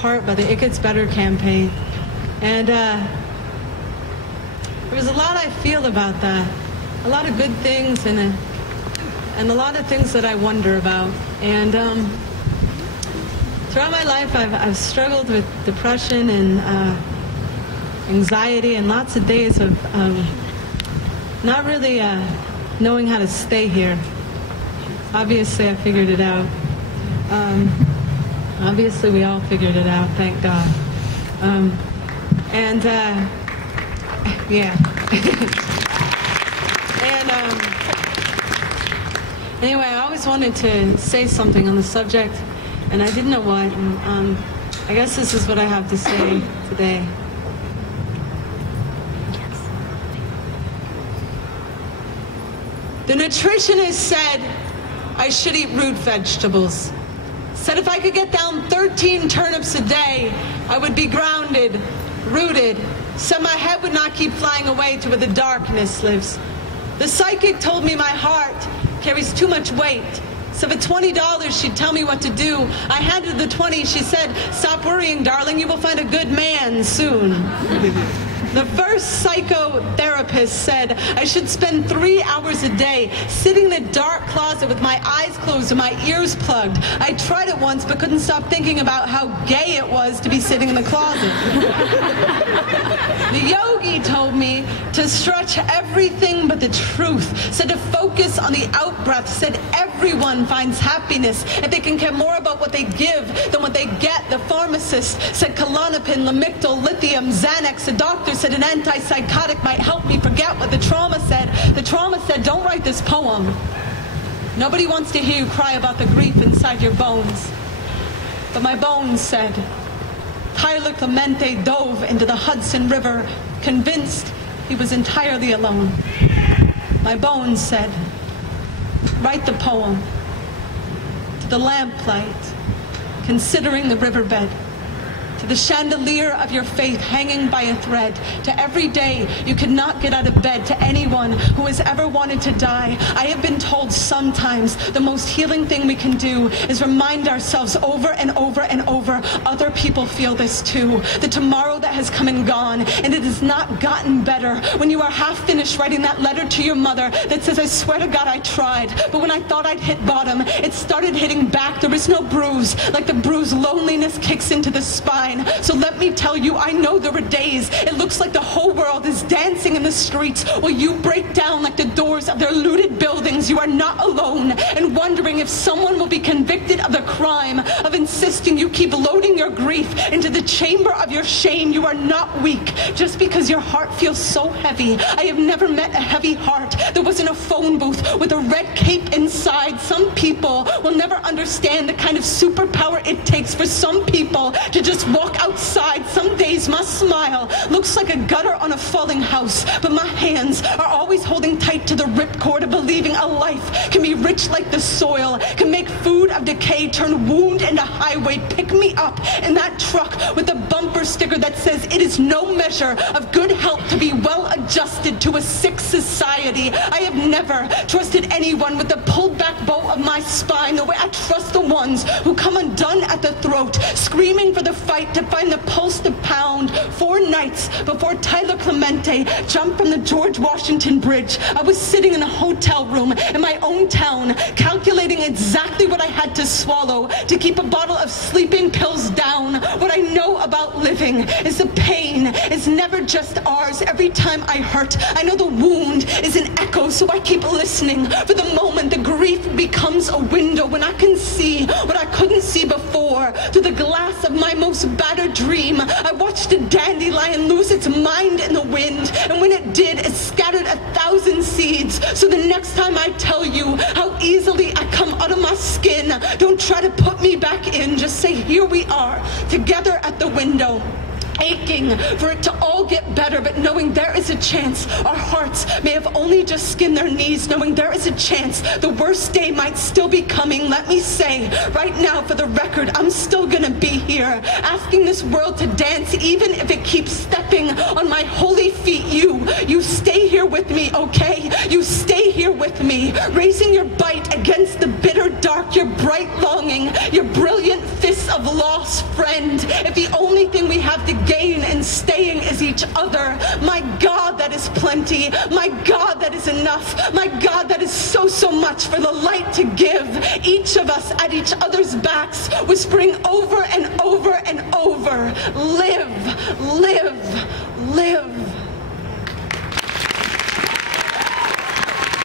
Part by the It Gets Better campaign, and there's a lot I feel about that, a lot of good things and a lot of things that I wonder about. And throughout my life I've struggled with depression and anxiety and lots of days of not really knowing how to stay here. Obviously I figured it out. Obviously, we all figured it out, thank God. Yeah. And anyway, I always wanted to say something on the subject, and I didn't know what. And I guess this is what I have to say today. The nutritionist said I should eat root vegetables. Said if I could get down 13 turnips a day, I would be grounded, rooted. Said my head would not keep flying away to where the darkness lives. The psychic told me my heart carries too much weight. So for $20, she'd tell me what to do. I handed the 20, she said, stop worrying, darling, you will find a good man soon. The first psychotherapist said I should spend 3 hours a day sitting in a dark closet with my eyes closed and my ears plugged. I tried it once but couldn't stop thinking about how gay it was to be sitting in the closet. The yogi told me to stretch everything but the truth, said to focus on the out-breath, said everyone finds happiness if they can care more about what they give than what they get. The pharmacist said Klonopin, Lamictal, lithium, Xanax. The doctor said an antipsychotic might help me forget what the trauma said. The trauma said, don't write this poem. Nobody wants to hear you cry about the grief inside your bones. But my bones said, Tyler Clemente dove into the Hudson River, convinced he was entirely alone. My bones said, write the poem. To the lamplight, considering the riverbed. To the chandelier of your faith hanging by a thread, to every day you could not get out of bed, to anyone who has ever wanted to die. I have been told sometimes the most healing thing we can do is remind ourselves over and over and over, other people feel this too. The tomorrow that has come and gone, and it has not gotten better. When you are half finished writing that letter to your mother that says, I swear to God I tried, but when I thought I'd hit bottom, it started hitting back. There is no bruise. Like the bruise, loneliness kicks into the spine. So let me tell you, I know there are days it looks like the whole world is dancing in the streets while you break down like the doors of their looted buildings. You are not alone, and wondering if someone will be convicted of the crime of insisting you keep loading your grief into the chamber of your shame. You are not weak just because your heart feels so heavy. I have never met a heavy heart. There wasn't a phone booth with a red cape inside. Some people will never understand the kind of superpower it takes for some people to just walk outside. Some days my smile looks like a gutter on a falling house, but my hands are always holding tight to the ripcord of believing a life can be rich like the soil, can make food of decay turn wound into highway. Pick me up in that truck with a bumper sticker that says it is no measure of good health to be well adjusted to a sick society. I have never trusted anyone with the pulled back bow of my spine the way I trust the ones who come undone at the throat, screaming for the fight to find the pulse to pound. 4 nights before Tyler Clemente jumped from the George Washington Bridge, I was sitting in a hotel room in my own town, calculating exactly what I had to swallow to keep a bottle of sleeping pills down. What I know about living is the pain is never just ours. Every time I hurt, I know the wound is an echo, so I keep listening. For the moment, the grief becomes a window when I can see what I couldn't see before. Through the glass of my most battered dream, I watched a dandelion lose its mind in the wind, and when it did, it scattered 1,000 seeds. So the next time I tell you how easily I come out of my skin, don't try to put me back in. Just say, here we are, together at the window. aching for it to all get better, but knowing there is a chance our hearts may have only just skinned their knees, knowing there is a chance the worst day might still be coming. Let me say right now, for the record, I'm still gonna be here, asking this world to dance, even if it keeps stepping on my holy feet. You stay here with me, okay? You stay here with me, raising your bite against the bitter dark, your bright longing, your brilliant fists of loss, friend. If the only thing we have to gain in staying is each other, my God, that is plenty. My God, that is enough. My God, that is so, so much for the light to give. Each of us at each other's backs, whispering over and over and over, live,